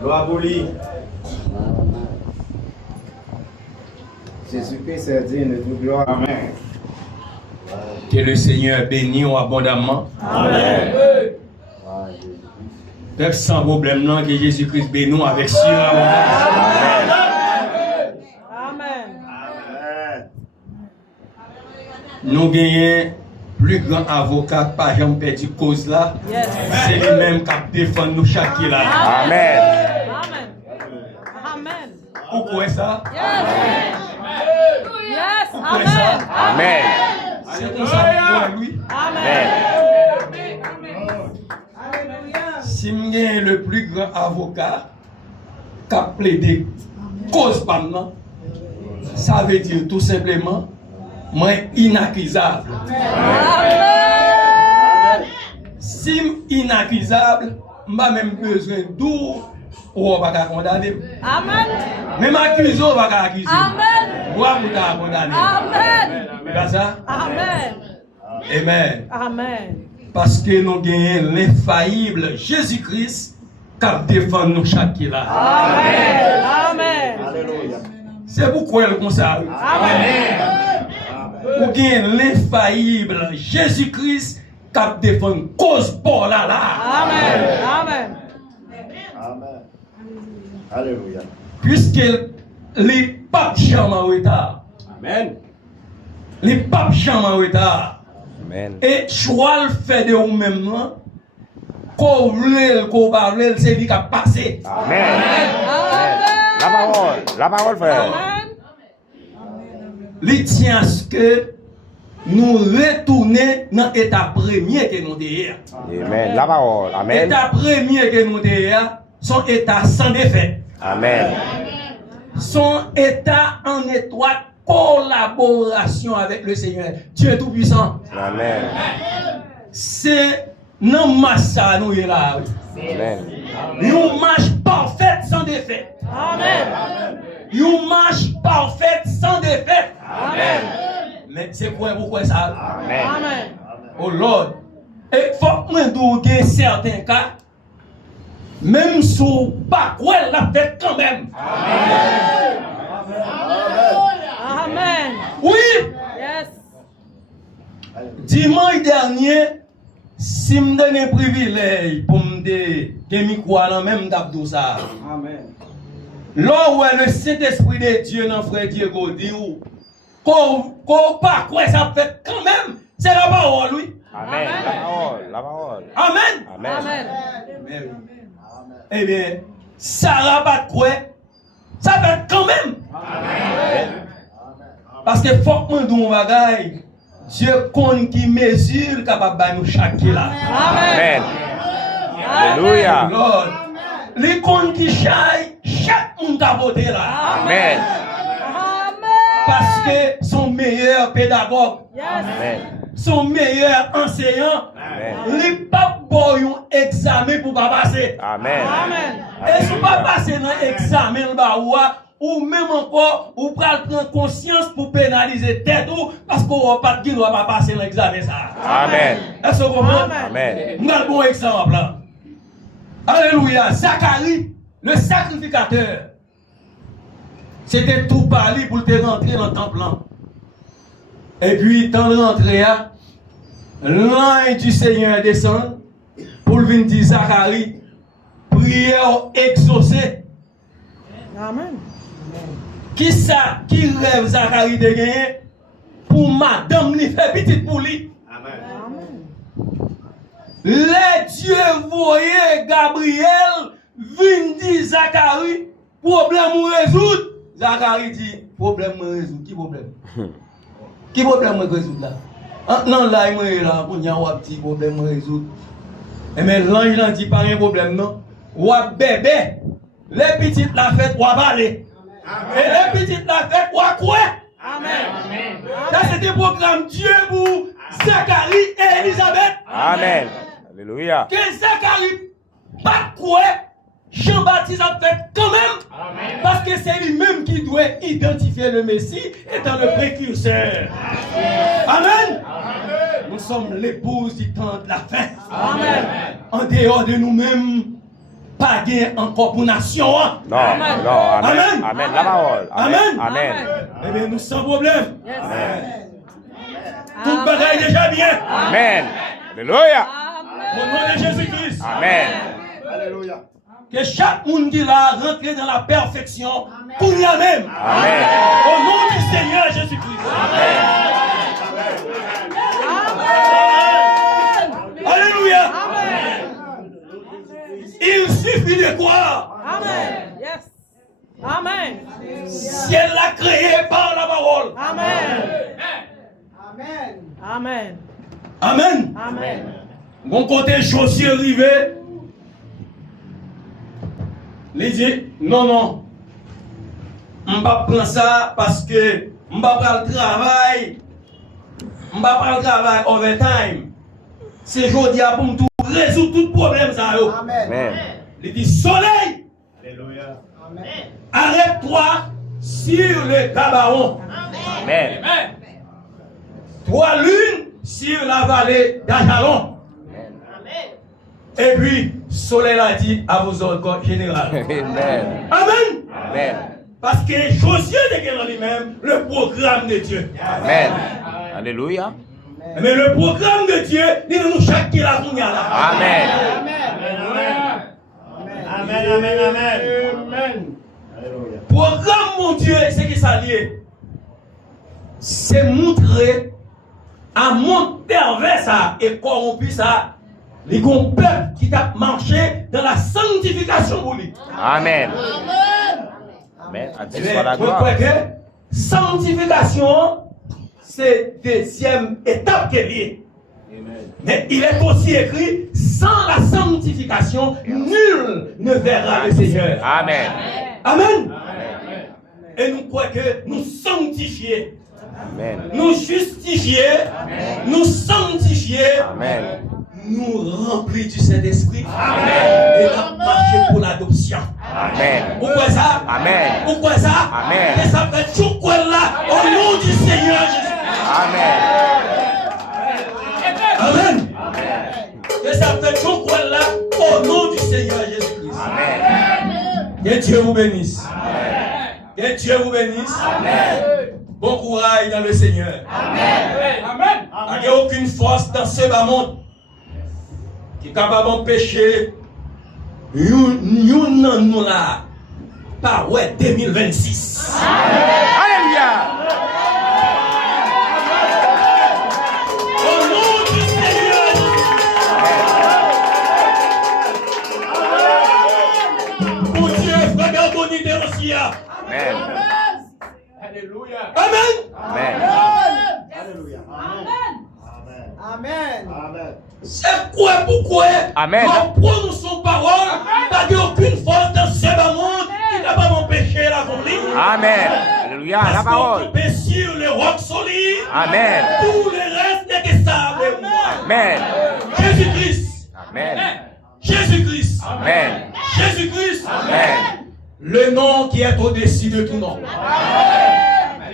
Gloire pour lui. Jésus-Christ est digne de toute gloire. Amen. Que le Seigneur bénisse abondamment. Amen. Peuple sans problème, non, que Jésus-Christ bénisse avec surabondance. Amen. Nous gagnons plus grand avocat, pas jamais perdu cause là. Yes. C'est lui-même qui défend nous chaque là. Amen. Amen. Amen. Pourquoi ça? Yes. Yes. Pourquoi ça? Amen. Amen. C'est pour ça que lui. Amen. Si je gagne le plus grand avocat qui a plaidé cause par moi, ça veut dire tout simplement moi inaccusable. Amen. Si je suis inaccusable, je n'ai même besoin d'où on va pas condamner. Amen. Même accusé, on va pas accuser. Amen. Moi, je vais condamner. Amen. C'est ça? Amen. Amen. Amen. Parce que nous gagnons l'infaillible Jésus-Christ qui défend nous chaque là. Amen. Amen. C'est pourquoi elle consacre. Amen. Nous gagnons l'infaillible Jésus-Christ qui défend cause pour là. Amen. Amen. Amen. Alléluia. Puisque les papes jamais en retard. Amen. Les papes jamais en retard. Amen. Et choix le fait de vous-même, qu'on voulait, qu'on parle, c'est lui qui a passé. Amen. La parole, frère. Amen. Il tient à ce que nous retournions dans l'état premier que nous sommes. Amen. La parole. Amen. L'état premier que nous sommes, son état sans défaite. Amen. Son état en étroite collaboration avec le Seigneur. Dieu Tout-Puissant. Amen. C'est non massa nous est là. Amen. Nous marche parfaite sans défaite. Amen. Nous marche parfaite sans défaite. Amen. Mais c'est pourquoi ça? Amen. Amen. Oh Lord. Et faut que nous disions certains cas, même si on pas quoi la fait quand même. Amen. Oui. Yes. Dimanche dernier, si me donne un privilège pour me dire que je crois dans même d'abdou ça. Amen. Là où le Saint-Esprit de Dieu dans frère Diego dit qu'on pas quoi ça fait quand même, c'est la parole oui. Amen. La parole. Amen. Amen. Amen. Eh bien, ça pas quoi, ça fait quand même. Amen. Parce que faut que nous bagaille. Dieu compte qui mesure capable de nous chaque là. Amen. Alléluia. Lord, les comptes qui chaque monde a voté là. Amen. Parce que son meilleur pédagogue, Yes. Amen. son meilleur enseignant, Amen. les pas bon un examen pour pas passer. Amen. Amen. Et si pas passer dans l'examen ou même encore ou prendre conscience pour pénaliser tête ou parce qu'on va pas dire on va pas passer l'examen ça. Amen. Est-ce que vous comprenez? Amen. Nous avons un bon exemple là. Alléluia. Zacharie, le sacrificateur, c'était tout parler pour te rentrer dans le temple. Et puis, dans le rentrée, l'ange du Seigneur descend pour venir dire Zacharie, prière exaucée. Amen. Qui ça, qui rêve Zacharie de gagner pour madame lui fait petite pour lui? Amen. Les dieux voyaient Gabriel venir dire Zacharie, problème ou résoudre. Zacharie dit, problème ou résoudre. Qui problème? Qui problème ou résoudre là? Non, là, il est là, pour y avoir un petit problème ou résoudre. Mais l'ange n'a dit pas un problème, non? Ou bébé, les petites la fête, ou balai. Et les petites la fête, ou quoi? Amen. Ça, c'était le programme Dieu pour Zacharie et Elisabeth. Amen. Alléluia. Que Zacharie, pas quoi, Jean-Baptiste a fait quand même. Amen. Parce que c'est lui-même qui doit identifier le Messie étant le précurseur. Amen. Amen. Nous sommes l'épouse du temps de la fin. Amen. en dehors de nous-mêmes, pas gain encore pour nation. Non, non, amen. Amen. La parole. Amen. Amen. Eh bien, nous sans problème. Yes. Tout le bagage est déjà bien. Amen. Alléluia. Au nom de Jésus-Christ. Amen. Alléluia. Que chaque monde qui l'a rentré dans la perfection, pour lui même. Amen. Au nom du Seigneur Jésus-Christ. Alléluia. Il suffit de croire. Amen. Yes. Amen. Ciel l'a créé par la parole. Amen. Amen. Amen. Amen. Mon côté Josué arrivé. Il dit, non. Je ne vais pas prendre ça parce que je ne vais pas le travail. Je ne vais pas le travail overtime. C'est aujourd'hui pour me résoudre tout problème. Amen. Il dit, soleil, Alléluia. arrête-toi sur le Gabaon. Amen. Toi, lune sur la vallée d'Ajalon. Et puis, soleil a dit à vos ordres général. Amen. Amen. Amen. Parce que Josué déclare en lui-même le programme de Dieu. Amen. Alléluia. Mais le programme de Dieu, il nous chaque qui l'a donné là. Amen. Amen. Amen. Alléluia. Programme, mon Dieu, c'est qui ça lié? C'est montrer à monter envers ça et corrompu ça. Les grands peuples qui t'a marché dans la sanctification pour lui. Amen. Amen. À Dieu soit la Vous gloire. croyez que sanctification, c'est deuxième étape qu'elle est. Mais il est aussi écrit, sans la sanctification, nul ne verra le Seigneur. Amen. Amen. Et nous croyons que nous sanctifier, Amen. nous justifier, nous sanctifier, Amen. nous remplir du Saint-Esprit et nous marcher pour l'adoption. Amen. Pourquoi ça? Amen. Pourquoi ça? Amen. Et ça fait tout quoi là au nom du Seigneur Jésus. Amen. Amen. Et ça fait tout quoi là au nom du Seigneur Jésus-Christ. Amen. Que Dieu vous bénisse. Que Dieu vous bénisse. Bon courage dans le Seigneur. Amen. Il n'y a aucune force dans ce bas monde qui est capable d'empêcher nous là par 2026. Alléluia. Au nom du Seigneur. Pour Dieu, frère Boni de Russia. Amen. Alléluia. Amen. Amen. Alléluia. Amen. C'est quoi pourquoi Amen. nous prononçons parole, pas aucune force dans ce bas monde qui ne va pas m'empêcher la folie. Amen. Alléluia. La Parce parole. qu'on peut sur le roc solide. Amen. Tout le reste n'est que ça avec moi. Amen. Jésus-Christ. Amen. Jésus-Christ. Amen. Jésus-Christ. Amen. Le nom qui est au-dessus de tout nom.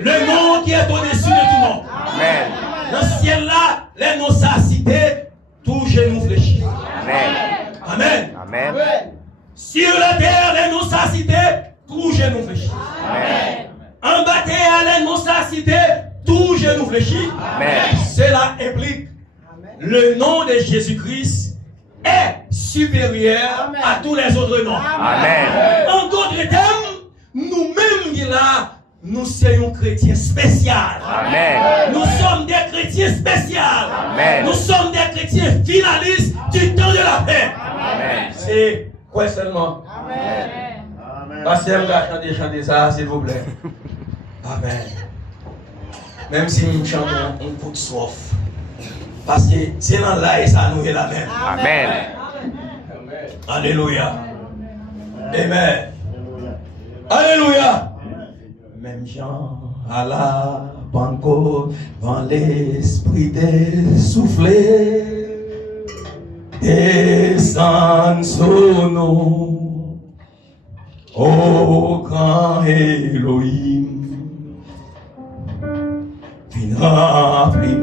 Le nom qui est au-dessus de tout nom. Amen. Dans ce ciel-là, les noms ça cité, tout genou fléchi. Amen. Amen. Amen. Sur la terre, les noms ça cité, tout genou fléchi. Amen. En bas terre, les noms ça cité, tout genou fléchi. Amen. Cela implique le nom de Jésus-Christ est supérieur à tous les autres noms. Amen. En d'autres termes, nous-mêmes qui là, nous sommes chrétiens spéciaux. Amen. Nous sommes des chrétiens spéciaux. Amen. Nous sommes des chrétiens finalistes du temps de la paix. Amen. C'est quoi seulement? Amen. Pasteur, chantez ça, s'il vous plaît. Amen. Même si nous chantons un coup de soif. Parce que c'est dans là et ça nous est la même. Amen. Alléluia. Amen. Alléluia. Alléluia. Même Jean à la Pentecôte, quand l'Esprit est soufflé, descend sur nous, ô grand Elohim, viens remplir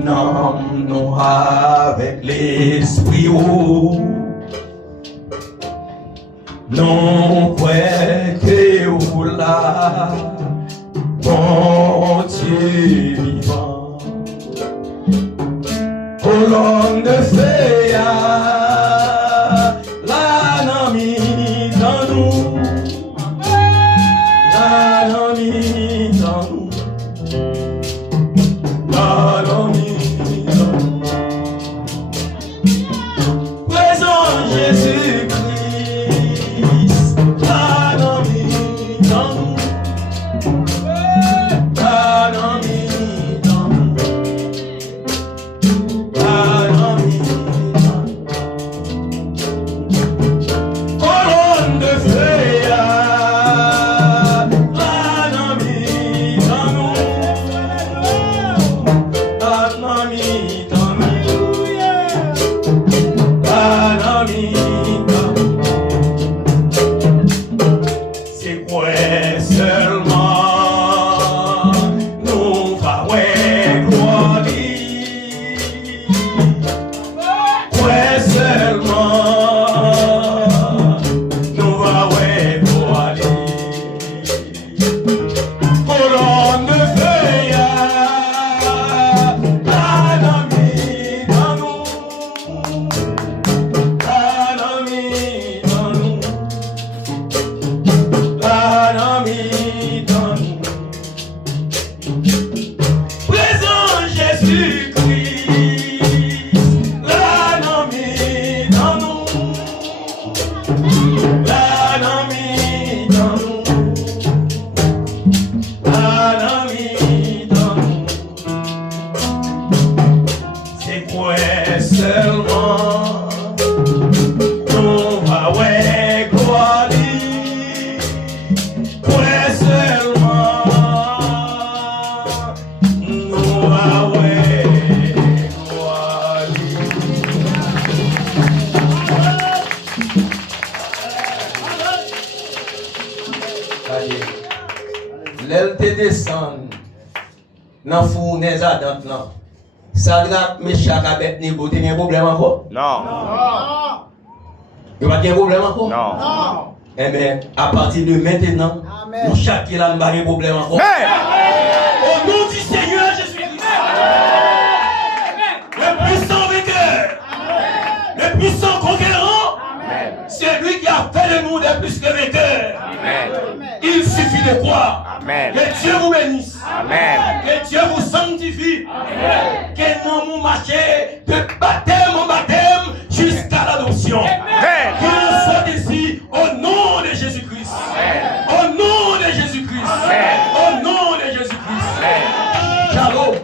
nous avec l'Esprit, non prêté ou là, bon Dieu vivant. Colonne de feu, la nami dans nous, la nami dans nous, la nami dans nous. Présent Jésus-Christ, la nami dans nous, la nami dans nous. Colonne de feu, la nami dans nous, la nami dans nous, la nami dans nous. C'est quoi seulement nous va ouais gloire. Ouais seulement nous va ouais pour aller. Colonne de feu, la nami dans nous, la nami dans nous, la nami dans nous. Présent Jésus-Christ, la nami dans nous, la nami dans nous, la nami dans nous. C'est quoi seulement nous va ouais gloire, quoi seulement nous va ouais gloire. L'elle te descend dans le fournaise à dents là. Sadrach, Meshach, Abednego, tu as un problème encore? Non. Tu n'as pas de problème encore? Non. Eh bien, à partir de maintenant, nous chaque là, nous pas de problème encore. Au nom du Seigneur Jésus-Christ, le puissant vainqueur, le puissant conquérant, c'est lui qui a fait de nous des plus que vainqueurs. Il suffit de croire. Amen. Que Dieu vous bénisse. Amen. Que Dieu vous sanctifie. Que nous nous marchions de baptême en baptême jusqu'à l'adoption. Que nous soyons ici au nom de Jésus-Christ. Au nom de Jésus-Christ. Au nom de Jésus-Christ. Shalom.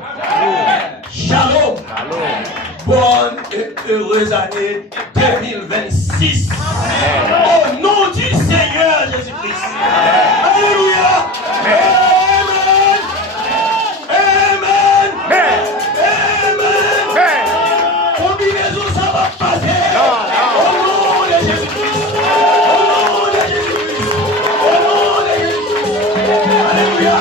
Shalom. Bonne et heureuse année 2026. Au nom du Seigneur Jésus-Christ. Alléluia. Amen. Amen. Amen. Combinaison, ça va passer. Au nom de Jésus-Christ. Au nom de Jésus-Christ. Au nom de Jésus-Christ. Alléluia.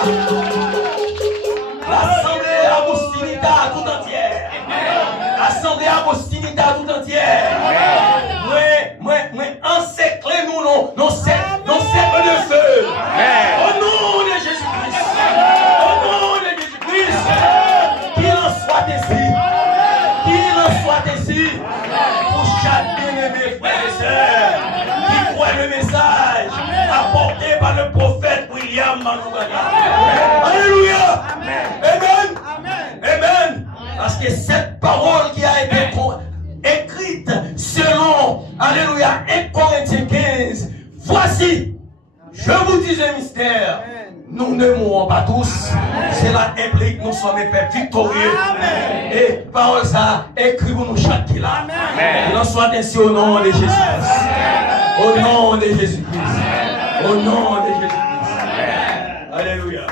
L'assemblée apostolique tout entière. L'assemblée apostolique tout entière. Moi, encerclez nous, nos cercles de feu. Au nom de Jésus-Christ. Au nom de Jésus-Christ. Qu'il en soit ainsi. Qu'il en soit ainsi. Pour chaque bien-aimé, frères et sœurs, qui croit le message apporté par le prophète William Manougana. Alléluia. Amen. Amen. Parce que cette parole qui a été écrite selon, alléluia, 1 Corinthiens 15, voici, je vous dis un mystère, nous ne mourrons pas tous, cela implique que nous sommes victorieux. Et par ça, écrivons-nous chaque qui là. Il en soit ainsi au nom de Jésus-Christ. Au nom de Jésus-Christ. Au nom de Jésus-Christ. Alléluia.